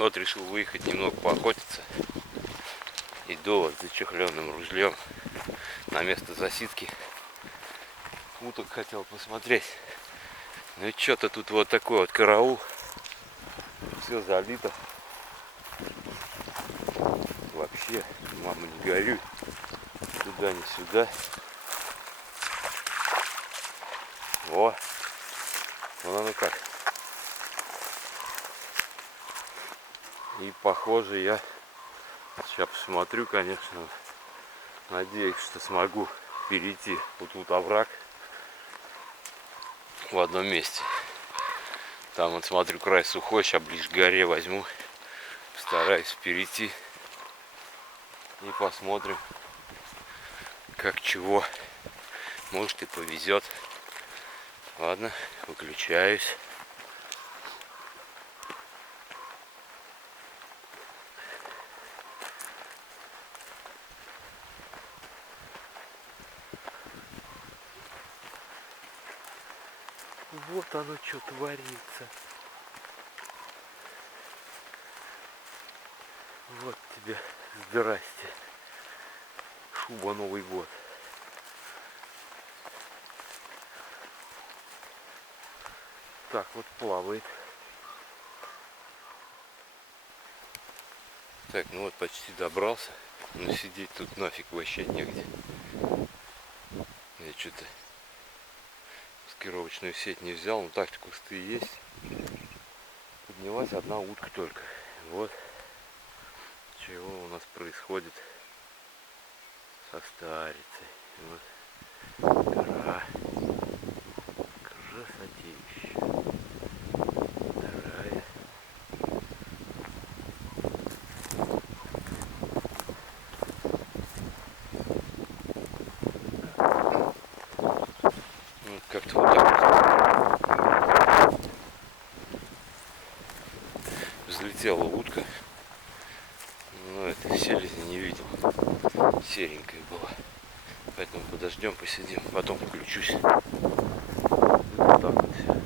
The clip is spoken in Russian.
Вот решил выехать немного поохотиться. Иду вот с зачехленным ружьем на место засидки. Уток хотел посмотреть. Ну и что-то тут вот такой вот караул. Все залито. Вообще, мама, не горюй. Туда, не сюда. О! Вон оно как. И похоже, я сейчас посмотрю, конечно. Надеюсь, что смогу перейти. Вот тут овраг в одном месте. Там вот смотрю, край сухой. Сейчас ближе к горе возьму. Постараюсь перейти. И посмотрим, как чего. Может и повезет. Ладно, выключаюсь. Вот оно что творится. Вот тебе здрасте. Шуба Новый год. Так вот плавает. Так, ну вот почти добрался. Но сидеть тут нафиг вообще негде. Я что-то маскировочную сеть не взял, но так кусты есть. Поднялась одна утка только. Вот чего у нас происходит со старицей. Вот гора. Красотища. Вторая. Вот как-то вот так вот. Взлетела утка. Но это селезня не видел. Серенькая была. Поэтому подождем, посидим, потом включусь. Вот так вот все.